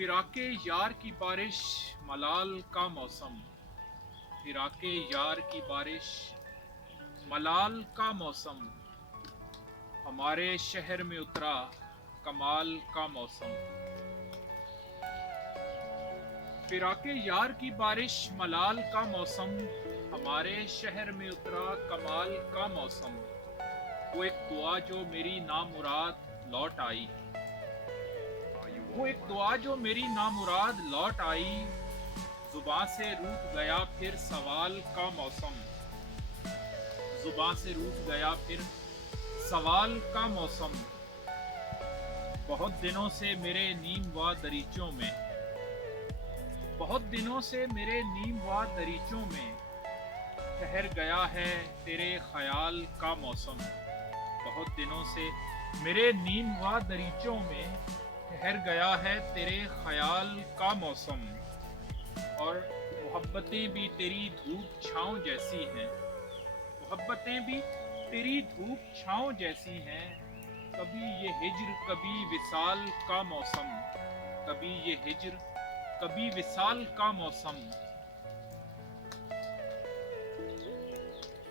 फिराके यार की बारिश मलाल का मौसम, फिराके यार की बारिश मलाल का मौसम, हमारे शहर में उतरा कमाल का मौसम। फिराके यार की बारिश मलाल का मौसम, हमारे शहर में उतरा कमाल का मौसम। वो एक दुआ जो मेरी नामुराद लौट आई, वो एक दुआ जो मेरी नामुराद लौट आई। जुबां से रूठ गया फिर सवाल का मौसम, जुबां से रूठ गया फिर सवाल का मौसम। बहुत दिनों से मेरे नीम व दरीचों में, बहुत दिनों से मेरे नीम व दरीचों में ठहर गया है तेरे ख्याल का मौसम। बहुत दिनों से मेरे नीम व दरीचों में ठहर गया है तेरे ख्याल का मौसम। और मोहब्बतें भी तेरी धूप छाँव जैसी हैं, मोहब्बतें भी तेरी धूप छाँव जैसी हैं। कभी ये हिज्र कभी विसाल का मौसम, कभी ये हिज्र कभी विसाल का मौसम।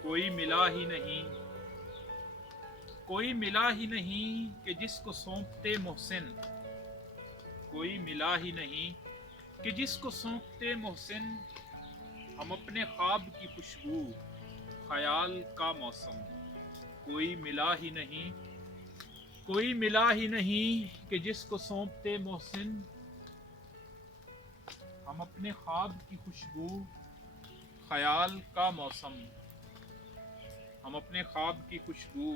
कोई मिला ही नहीं, कोई मिला ही नहीं कि जिसको सौंपते मोहसिन, कोई मिला ही नहीं कि जिसको सौंपते मोहसिन। हम अपने ख्वाब की खुशबू ख्याल का मौसम। कोई मिला ही नहीं, कोई मिला ही नहीं कि जिसको सौंपते मोहसिन। हम अपने ख्वाब की खुशबू ख्याल का मौसम, हम अपने ख्वाब की खुशबू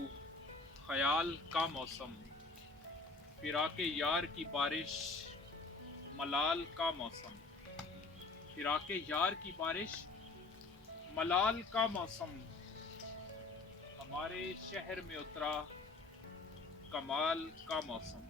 ख्याल का मौसम। फिराके यार की बारिश मलाल का मौसम, फिराके यार की बारिश मलाल का मौसम। हमारे शहर में उतरा कमाल का मौसम।